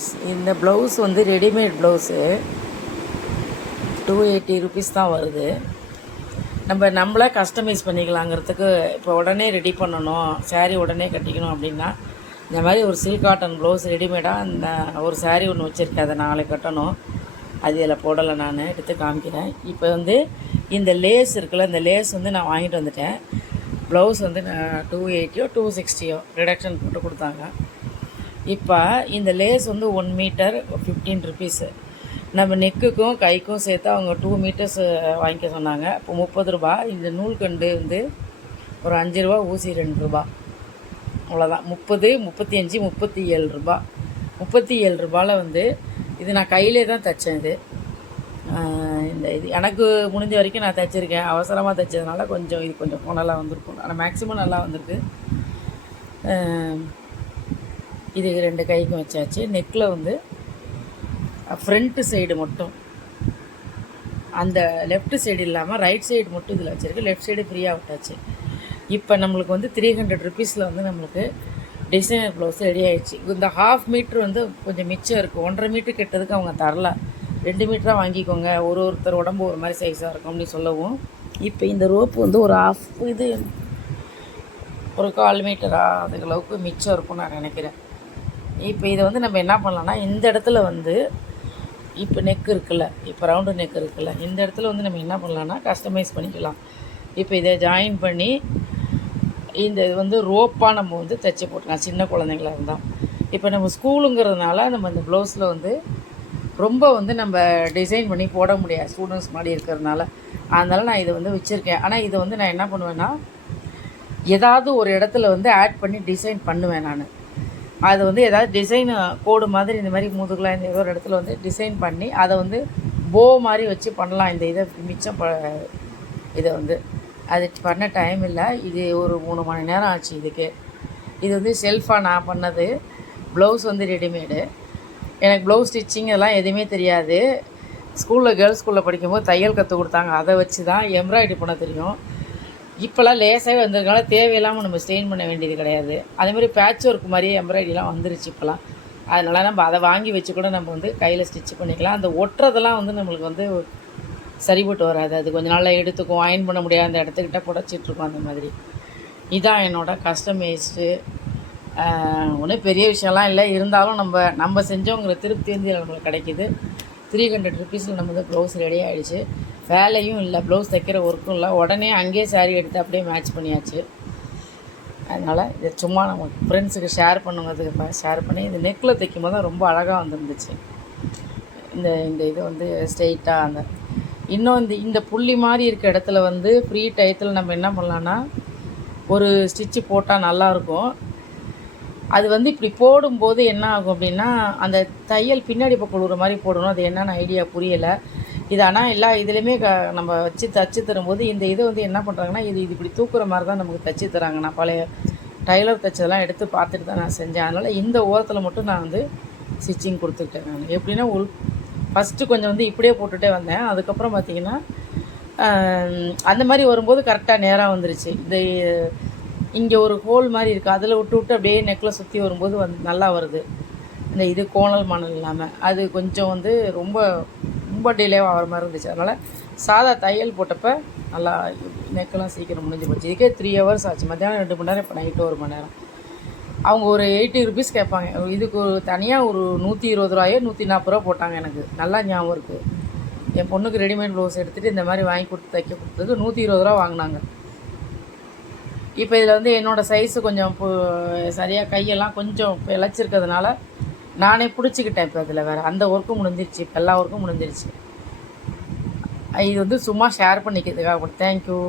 Friends, இந்த blouse வந்து readymade blouse 280 rupees தான் வருது. நம்மளே கஸ்டமைஸ் பண்ணிக்கலாங்கிறதுக்கு இப்போ உடனே ரெடி பண்ணணும், சாரீ உடனே கட்டிக்கணும் அப்படின்னா இந்த மாதிரி ஒரு சில்க் காட்டன் ப்ளவுஸ் ரெடிமேடாக இந்த ஒரு சாரீ ஒன்று வச்சுருக்கேன், அதை நாளைக்கு கட்டணும். அது இதில் போடலை, நான் எடுத்து காமிக்கிறேன். இப்போ வந்து இந்த லேஸ் இருக்குல்ல, இந்த லேஸ் வந்து நான் வாங்கிட்டு வந்துட்டேன். ப்ளவுஸ் வந்து நான் 280 260 ரிடக்ஷன் போட்டு கொடுத்தாங்க. இப்போ இந்த லேஸ் வந்து 1 மீட்டர் 15 ருபீஸு. நம்ம நெக்குக்கும் கைக்கும் சேர்த்து அவங்க 2 மீட்டர்ஸ் வாங்கிக்க சொன்னாங்க. இப்போ 30 ரூபா. இந்த நூல்கண்டு வந்து ஒரு 5 ரூபா, ஊசி 2 ரூபா, அவ்வளோதான். 30, 35, 37 ரூபா. 37 ரூபாவில் வந்து இது நான் கையிலே தான் தைச்சேன். இது எனக்கு முடிஞ்ச வரைக்கும் நான் தைச்சிருக்கேன். அவசரமாக தைச்சதுனால கொஞ்சம் இது கொஞ்சம் நல்லா வந்திருக்கும், ஆனால் மேக்ஸிமம் நல்லா வந்திருக்கு. இது 2 கைக்கும் வச்சாச்சு. நெக்கில் வந்து ஃப்ரண்ட்டு சைடு மட்டும், அந்த லெஃப்ட் சைடு இல்லாமல் ரைட் சைடு மட்டும் இதில் வச்சுருக்கு. லெஃப்ட் சைடு ஃப்ரீயாக விட்டாச்சு. இப்போ நம்மளுக்கு வந்து 300 ருபீஸில் வந்து நம்மளுக்கு டிசைனர் ப்ளவுஸ் ரெடி ஆகிடுச்சு. இந்த 1/2 மீட்ரு வந்து கொஞ்சம் மிச்சம் இருக்குது. 1.5 மீட்ரு கெட்டதுக்கு அவங்க தரல. 2 மீட்டராக வாங்கிக்கோங்க, ஒருத்தர் உடம்பு ஒரு மாதிரி சைஸாக இருக்கும் அப்படின்னு சொல்லவும், இப்போ இந்த ரோப்பு வந்து ஒரு 1/2 இது ஒரு 1/4 மீட்டரா அதுக்கு அளவுக்கு மிச்சம் இருக்கும்னு நான் நினைக்கிறேன். இப்போ இதை வந்து நம்ம என்ன பண்ணலான்னா, இந்த இடத்துல வந்து இப்போ நெக் இருக்குல்ல, இப்போ ரவுண்டு நெக் இருக்குல்ல, இந்த இடத்துல வந்து நம்ம என்ன பண்ணலான்னா கஸ்டமைஸ் பண்ணிக்கலாம். இப்போ இதை ஜாயின் பண்ணி இந்த இது வந்து ரோப்பாக நம்ம வந்து தைச்சி போட்டுக்கலாம், சின்ன குழந்தைங்களா இருந்தால். இப்போ நம்ம ஸ்கூலுங்கிறதுனால நம்ம இந்த ப்ளவுஸில் வந்து ரொம்ப வந்து நம்ம டிசைன் பண்ணி போட முடியாது, ஸ்டூடெண்ட்ஸ் மாதிரி இருக்கிறதுனால. அதனால் நான் இதை வந்து வச்சுருக்கேன். ஆனால் இதை வந்து நான் என்ன பண்ணுவேன்னா, ஏதாவது ஒரு இடத்துல வந்து ஆட் பண்ணி டிசைன் பண்ணுவேன் நான். அது வந்து ஏதாவது டிசைன் கோடு மாதிரி இந்த மாதிரி முதுகலாம் இந்த ஏதோ ஒரு இடத்துல வந்து டிசைன் பண்ணி அதை வந்து போ மாதிரி வச்சு பண்ணலாம். இந்த இதை மிச்சம் இதை வந்து அது பண்ண டைம் இல்லை. இது ஒரு 3 மணி நேரம் ஆச்சு இதுக்கு. இது வந்து செல்ஃபாக நான் பண்ணது. ப்ளவுஸ் வந்து ரெடிமேடு. எனக்கு ப்ளவுஸ் ஸ்டிச்சிங் இதெல்லாம் எதுவுமே தெரியாது. ஸ்கூலில் கேர்ள்ஸ் ஸ்கூலில் படிக்கும்போது தையல் கற்றுக் கொடுத்தாங்க, அதை வச்சு தான் எம்ப்ராய்டரி பண்ண தெரியும். இப்போல்லாம் லேசாகவே வந்திருக்கனால தேவையில்லாமல் நம்ம ஸ்டெயின் பண்ண வேண்டியது கிடையாது. அதேமாதிரி பேட்ச் ஒர்க் மாதிரியே எம்ப்ராய்டரிலாம் வந்துருச்சு இப்போலாம். அதனால் நம்ம அதை வாங்கி வச்சு கூட நம்ம வந்து கையில் ஸ்டிச் பண்ணிக்கலாம். அந்த ஒட்டுறதெல்லாம் வந்து நம்மளுக்கு வந்து சரிபட்டு வராது. அது கொஞ்சம் நாளில் எடுத்துக்கும், அயன் பண்ண முடியாது, அந்த இடத்துக்கிட்ட புடச்சிட்ருக்கோம். அந்த மாதிரி இதான் என்னோடய கஸ்டமைஸ்டு. ஒன்றும் பெரிய விஷயம்லாம் இல்லை, இருந்தாலும் நம்ம செஞ்சோங்கிற திருப்தி வந்து நம்மளுக்கு கிடைக்கிது. 300 ருபீஸில் நம்ம வந்து ப்ளவுஸ் ரெடி ஆகிடுச்சு. வேலையும் இல்லை, ப்ளவுஸ் தைக்கிற ஒர்க்கும் இல்லை, உடனே அங்கேயே சாரீ எடுத்து அப்படியே மேட்ச் பண்ணியாச்சு. அதனால் இதை சும்மா நம்ம ஃப்ரெண்ட்ஸுக்கு ஷேர் பண்ணுங்கிறதுக்கு ஷேர் பண்ணி இந்த நெக்கில் தைக்கும் போது தான் ரொம்ப அழகாக வந்துருந்துச்சு. இந்த இது வந்து ஸ்ட்ரெயிட்டாக அந்த இன்னும் இந்த புள்ளி மாதிரி இருக்க இடத்துல வந்து ஃப்ரீ டயத்தில் நம்ம என்ன பண்ணலான்னா ஒரு ஸ்டிச்சு போட்டால் நல்லாயிருக்கும். அது வந்து இப்படி போடும்போது என்ன ஆகும் அப்படின்னா, அந்த தையல் பின்னாடி பக்கம் விழுற மாதிரி போடணும். அது என்னென்னு ஐடியா புரியலை. இது ஆனால் எல்லா இதுலேயுமே நம்ம வச்சு தைச்சி தரும்போது இந்த இதை வந்து என்ன பண்ணுறாங்கன்னா, இது இப்படி தூக்குற மாதிரி தான் நமக்கு தைச்சி தராங்க. நான் பழைய டைலர் தைச்சதெல்லாம் எடுத்து பார்த்துட்டு தான் நான் செஞ்சேன். அதனால் இந்த ஓரத்தில் மட்டும் நான் வந்து ஸ்டிச்சிங் கொடுத்துக்கிட்டேன். நான் எப்படின்னா ஃபஸ்ட்டு கொஞ்சம் வந்து இப்படியே போட்டுகிட்டே வந்தேன். அதுக்கப்புறம் பார்த்திங்கன்னா அந்த மாதிரி வரும்போது கரெக்டாக நேராக வந்துருச்சு. இங்கே ஒரு ஹோல் மாதிரி இருக்குது, அதில் விட்டு அப்படியே நெக்கில் சுற்றி வரும்போது வந்து நல்லா வருது. இது கோணல் மானல் இல்லாமல் அது கொஞ்சம் வந்து ரொம்ப டிலேவாக ஆகிற மாதிரி இருந்துச்சு. அதனால் சாதா தையல் போட்டப்போ நல்லா நெக்கெல்லாம் சீக்கிரம் முடிஞ்சு போச்சு. இதுக்கே 3 ஹவர்ஸ் ஆச்சு. மத்தியானம் 2 மணி நேரம், இப்போ நைட்டு 1 மணி நேரம். அவங்க ஒரு 80 ருபீஸ் கேட்பாங்க. இதுக்கு ஒரு தனியாக ஒரு 120 ரூபாயோ 140 ரூபா போட்டாங்க. எனக்கு நல்லா ஞாபகம் இருக்குது. என் பொண்ணுக்கு ரெடிமேட் ப்ளவுஸ் எடுத்துகிட்டு இந்த மாதிரி வாங்கி கொடுத்து தைக்க கொடுத்ததுக்கு 120 ரூபா வாங்கினாங்க. இப்போ இதில் வந்து என்னோடய சைஸு கொஞ்சம் சரியாக கையெல்லாம் கொஞ்சம் இப்போ இழைச்சிருக்கிறதுனால நானே பிடிச்சிக்கிட்டேன். இப்போ அதில் வேறு அந்த ஒர்க்கும் முடிஞ்சிருச்சு, இப்போ எல்லா ஒர்க்கும் முடிஞ்சிருச்சு. இது வந்து சும்மா ஷேர் பண்ணிக்கிறதுக்காக. தேங்க்யூ.